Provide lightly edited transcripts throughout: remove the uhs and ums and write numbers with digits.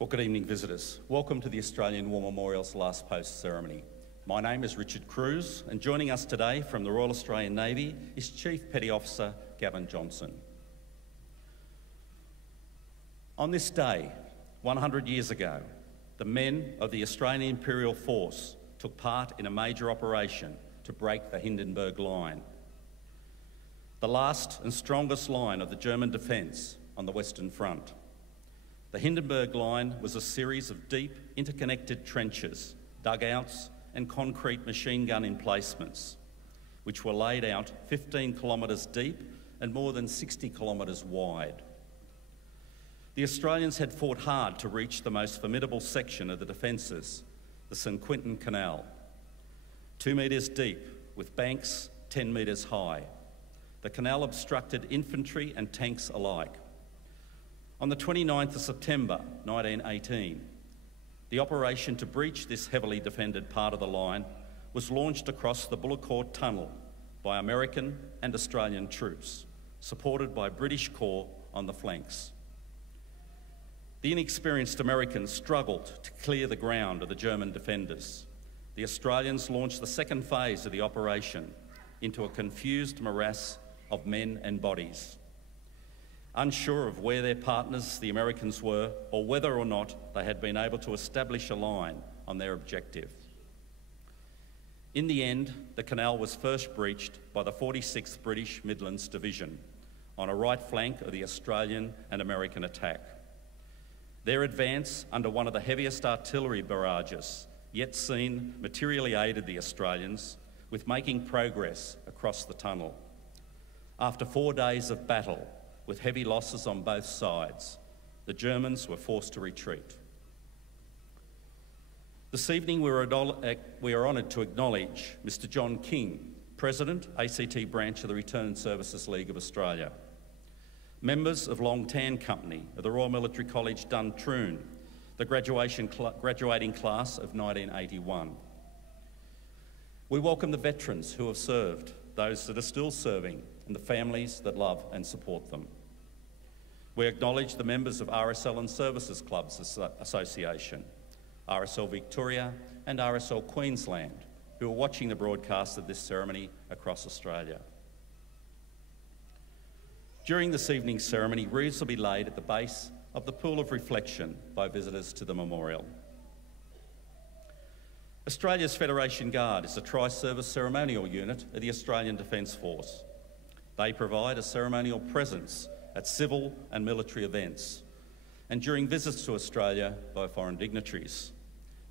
Well, good evening, visitors. Welcome to the Australian War Memorial's Last Post ceremony. My name is Richard Cruz, and joining us today from the Royal Australian Navy is Chief Petty Officer Gavin Johnson. On this day, 100 years ago, the men of the Australian Imperial Force took part in a major operation to break the Hindenburg Line, the last and strongest line of the German defence on the Western Front. The Hindenburg Line was a series of deep, interconnected trenches, dugouts and concrete machine gun emplacements, which were laid out 15 kilometres deep and more than 60 kilometres wide. The Australians had fought hard to reach the most formidable section of the defences, the St Quentin Canal, 2 metres deep with banks 10 metres high. The canal obstructed infantry and tanks alike. On the 29th of September 1918, the operation to breach this heavily defended part of the line was launched across the Bullecourt Tunnel by American and Australian troops, supported by British Corps on the flanks. The inexperienced Americans struggled to clear the ground of the German defenders. The Australians launched the second phase of the operation into a confused morass of men and bodies. Unsure of where their partners, the Americans, were, or whether or not they had been able to establish a line on their objective. In the end, the canal was first breached by the 46th British Midlands Division on a right flank of the Australian and American attack. Their advance under one of the heaviest artillery barrages yet seen materially aided the Australians with making progress across the tunnel. After 4 days of battle, with heavy losses on both sides, the Germans were forced to retreat. This evening we are honoured to acknowledge Mr John King, President, ACT Branch of the Returned Services League of Australia, members of Long Tan Company of the Royal Military College Duntroon, the graduating class of 1981. We welcome the veterans who have served, those that are still serving, and the families that love and support them. We acknowledge the members of RSL and Services Clubs Association, RSL Victoria and RSL Queensland, who are watching the broadcast of this ceremony across Australia. During this evening's ceremony, wreaths will be laid at the base of the pool of reflection by visitors to the memorial. Australia's Federation Guard is a tri-service ceremonial unit of the Australian Defence Force. They provide a ceremonial presence at civil and military events and during visits to Australia by foreign dignitaries.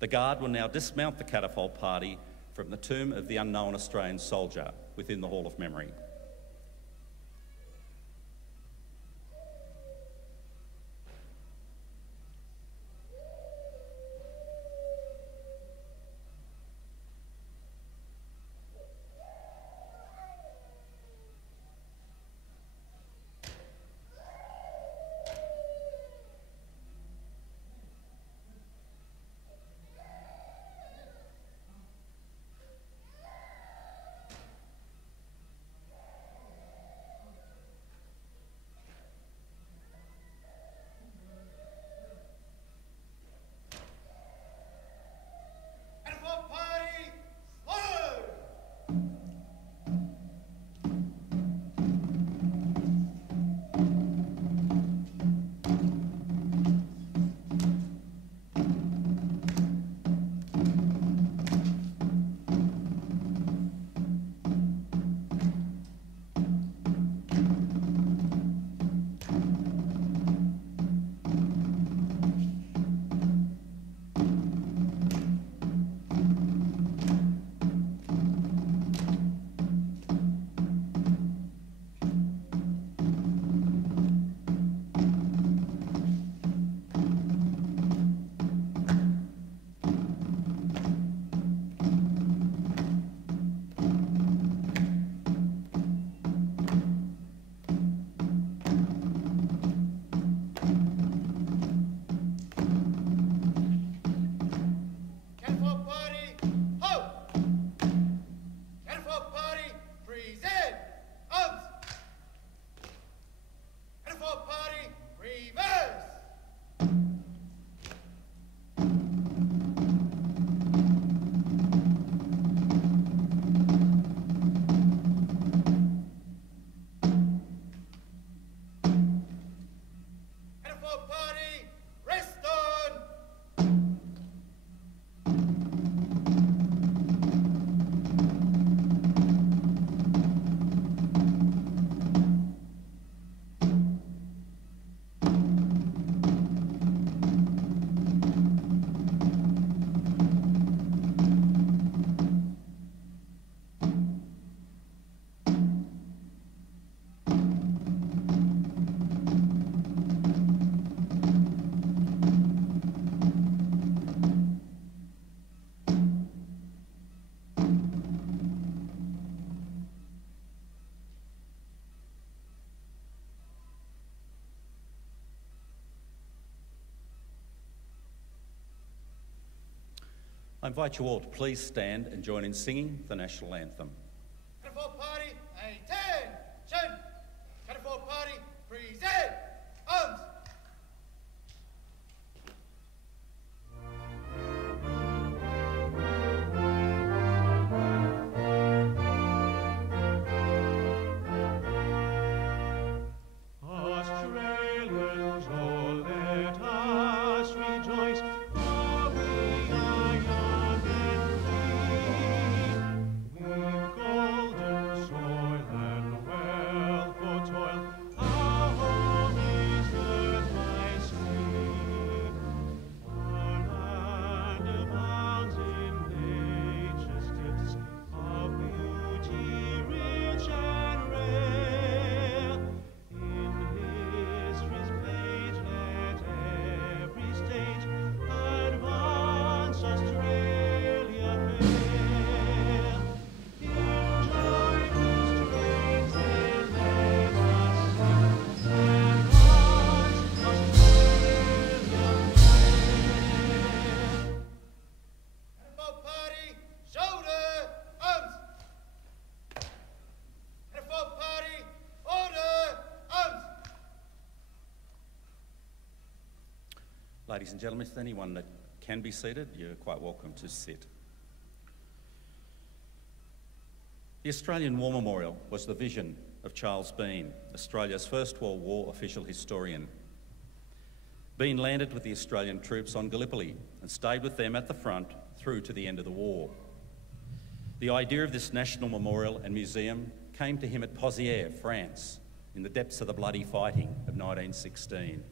The Guard will now dismount the catapult party from the tomb of the unknown Australian soldier within the Hall of Memory. I invite you all to please stand and join in singing the national anthem. Party, attention! Party, present, arms! Australians, oh, let us rejoice, for we are young and free. We've golden soil and wealth for toil, our home is earth by sea. Our land abounds in nature's gifts of beauty rich and rare. In history's page, let every stage advance Australia fair. In joyful strains then let us sing, advance Australia fair. Party, shoulder, arms! Party, order, arms! Ladies and gentlemen, if anyone that can be seated, you're quite welcome to sit. The Australian War Memorial was the vision of Charles Bean, Australia's First World War official historian. Bean landed with the Australian troops on Gallipoli and stayed with them at the front through to the end of the war. The idea of this national memorial and museum came to him at Pozières, France, in the depths of the bloody fighting of 1916.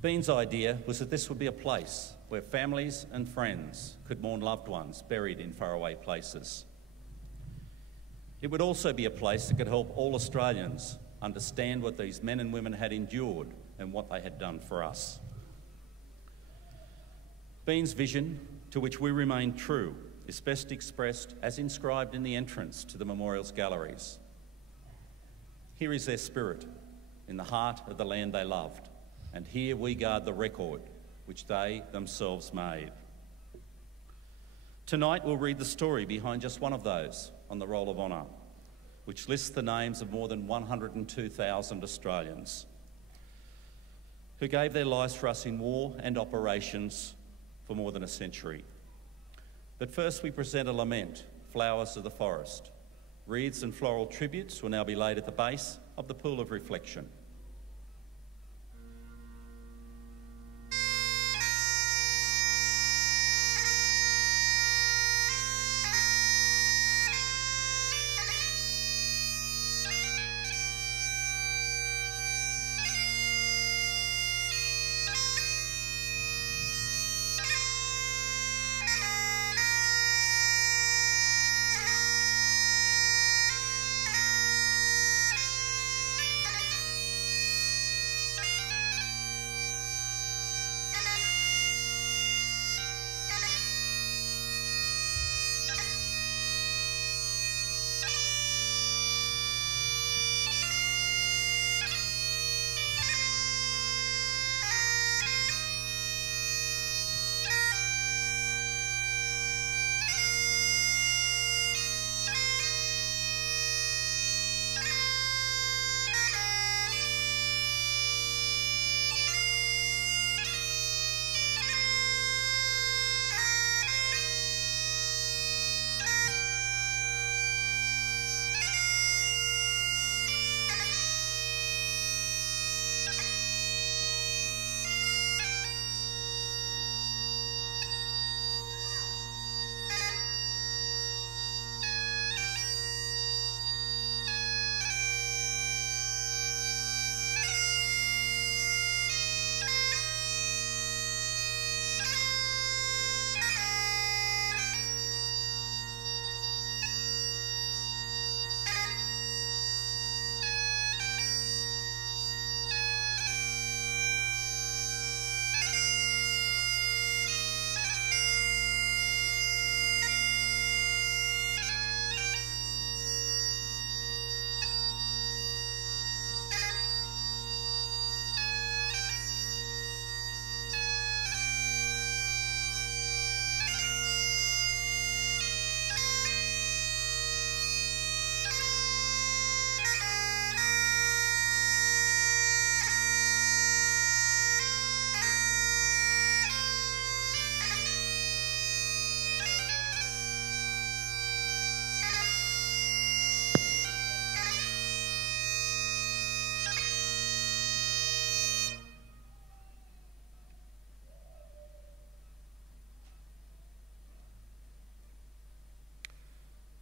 Bean's idea was that this would be a place where families and friends could mourn loved ones buried in faraway places. It would also be a place that could help all Australians understand what these men and women had endured and what they had done for us. Bean's vision, to which we remain true, is best expressed as inscribed in the entrance to the memorial's galleries. Here is their spirit, in the heart of the land they loved, and here we guard the record which they themselves made. Tonight we'll read the story behind just one of those on the Roll of Honour, which lists the names of more than 102,000 Australians who gave their lives for us in war and operations for more than a century. But first we present a lament, Flowers of the Forest. Wreaths and floral tributes will now be laid at the base of the Pool of Reflection.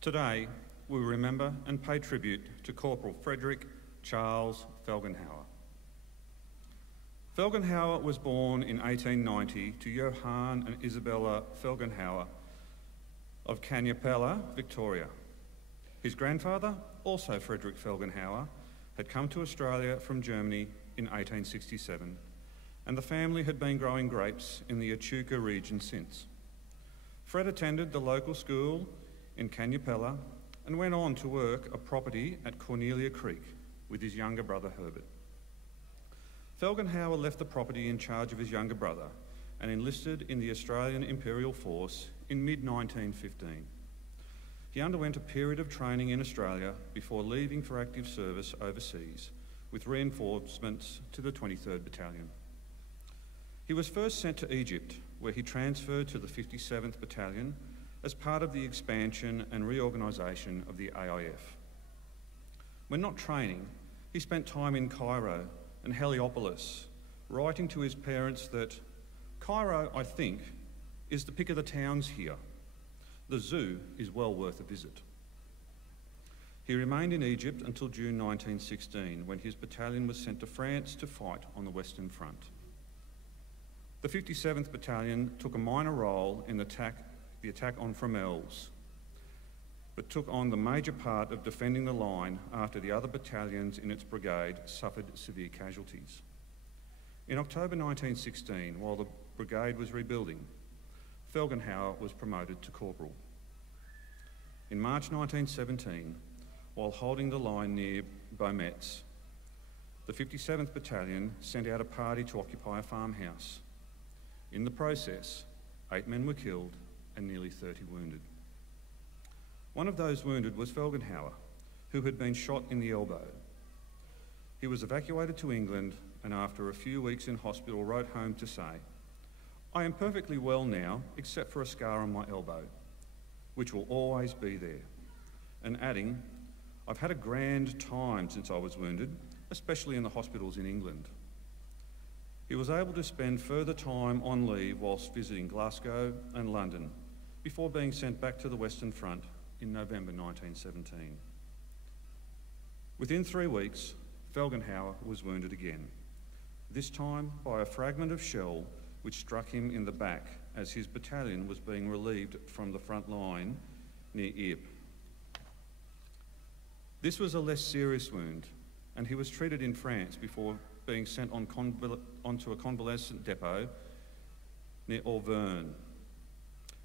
Today, we remember and pay tribute to Corporal Frederick Charles Felgenhauer. Felgenhauer was born in 1890 to Johann and Isabella Felgenhauer of Canberra, Victoria. His grandfather, also Frederick Felgenhauer, had come to Australia from Germany in 1867, and the family had been growing grapes in the Echuca region since. Fred attended the local school in Canberra and went on to work a property at Cornelia Creek with his younger brother Herbert. Felgenhauer left the property in charge of his younger brother and enlisted in the Australian Imperial Force in mid-1915. He underwent a period of training in Australia before leaving for active service overseas with reinforcements to the 23rd Battalion. He was first sent to Egypt, where he transferred to the 57th Battalion as part of the expansion and reorganisation of the AIF. When not training, he spent time in Cairo and Heliopolis, writing to his parents that, "Cairo, I think, is the pick of the towns here. The zoo is well worth a visit." He remained in Egypt until June 1916, when his battalion was sent to France to fight on the Western Front. The 57th Battalion took a minor role in the attack on Fromelles, but took on the major part of defending the line after the other battalions in its brigade suffered severe casualties. In October 1916, while the brigade was rebuilding, Felgenhauer was promoted to corporal. In March 1917, while holding the line near Beaumetz, the 57th Battalion sent out a party to occupy a farmhouse. In the process, 8 men were killed and nearly 30 wounded. One of those wounded was Felgenhauer, who had been shot in the elbow. He was evacuated to England and after a few weeks in hospital wrote home to say, "I am perfectly well now, except for a scar on my elbow, which will always be there," and adding, "I've had a grand time since I was wounded, especially in the hospitals in England." He was able to spend further time on leave whilst visiting Glasgow and London before being sent back to the Western Front in November 1917. Within 3 weeks, Felgenhauer was wounded again, this time by a fragment of shell which struck him in the back as his battalion was being relieved from the front line near Ypres. This was a less serious wound, and he was treated in France before being sent onto a convalescent depot near Auvergne.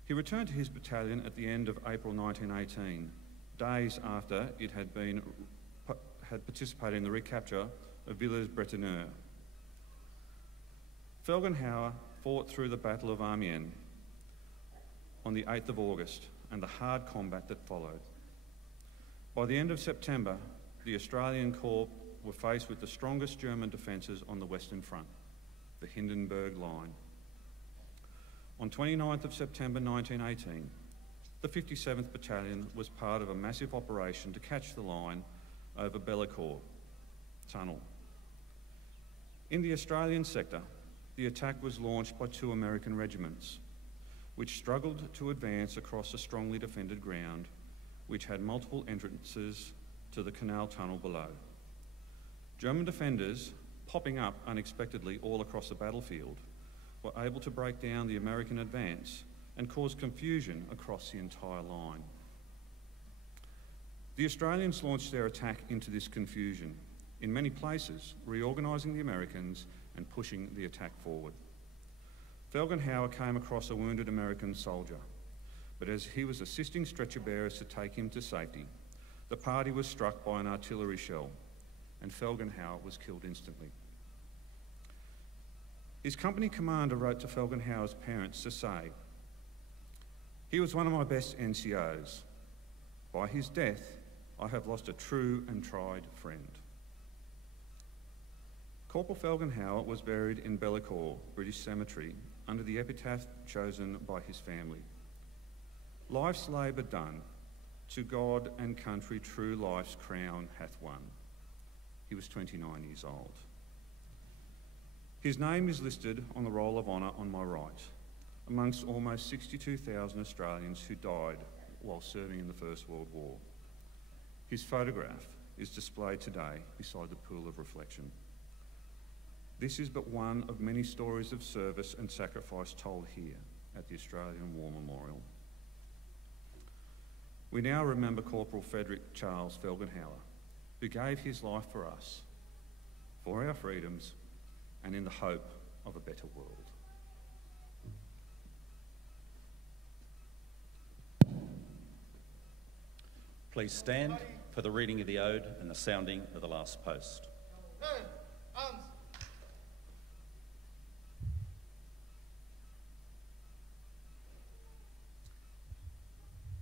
He returned to his battalion at the end of April 1918, days after it had participated in the recapture of Villers-Bretonneux. Felgenhauer fought through the Battle of Amiens on the 8th of August and the hard combat that followed. By the end of September, the Australian Corps were faced with the strongest German defences on the Western Front, the Hindenburg Line. On 29th of September 1918, the 57th Battalion was part of a massive operation to catch the line over Bellecourt Tunnel. In the Australian sector, the attack was launched by 2 American regiments, which struggled to advance across a strongly defended ground, which had multiple entrances to the canal tunnel below. German defenders, popping up unexpectedly all across the battlefield, were able to break down the American advance and cause confusion across the entire line. The Australians launched their attack into this confusion, in many places reorganising the Americans and pushing the attack forward. Felgenhauer came across a wounded American soldier, but as he was assisting stretcher bearers to take him to safety, the party was struck by an artillery shell and Felgenhauer was killed instantly. His company commander wrote to Felgenhauer's parents to say, "He was one of my best NCOs. By his death, I have lost a true and tried friend." Corporal Felgenhauer was buried in Bellecourt, British Cemetery, under the epitaph chosen by his family. "Life's labour done, to God and country true life's crown hath won." He was 29 years old. His name is listed on the Roll of Honour on my right, amongst almost 62,000 Australians who died while serving in the First World War. His photograph is displayed today beside the pool of reflection. This is but one of many stories of service and sacrifice told here at the Australian War Memorial. We now remember Corporal Frederick Charles Felgenhauer, who gave his life for us, for our freedoms, and in the hope of a better world. Please stand for the reading of the ode and the sounding of the last post. Arms.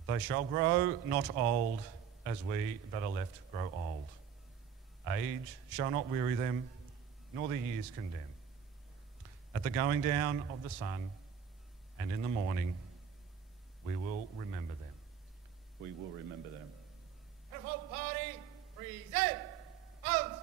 They shall grow not old as we that are left grow old. Age shall not weary them, nor the years condemn. At the going down of the sun and in the morning, we will remember them. We will remember them. Catapult party, present. Arms.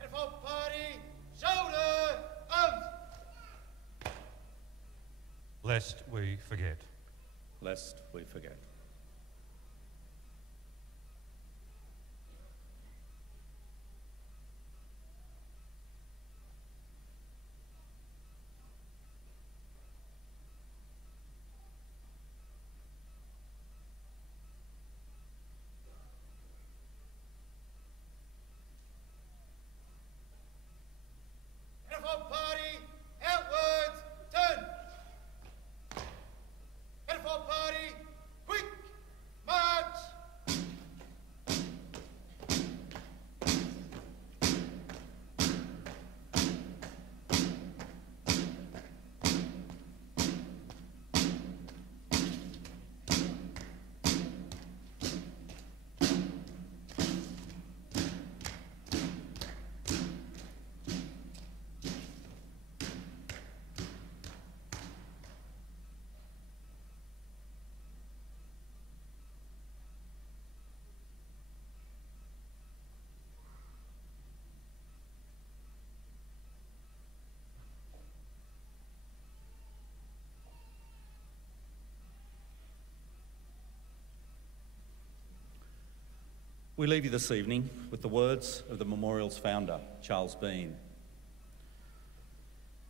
Catapult party, shoulder. Arms. Lest we forget. Lest we forget. Catapult party, outwards, turn. Catapult party, quick, march. We leave you this evening with the words of the memorial's founder, Charles Bean.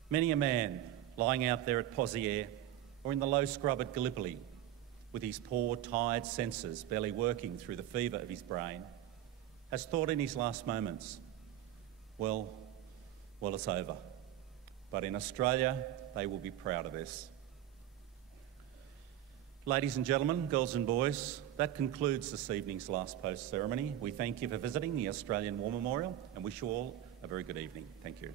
Many a man lying out there at Pozières or in the low scrub at Gallipoli, with his poor, tired senses barely working through the fever of his brain, has thought in his last moments, well, it's over. But in Australia, they will be proud of this. Ladies and gentlemen, girls and boys, that concludes this evening's last post ceremony. We thank you for visiting the Australian War Memorial and wish you all a very good evening. Thank you.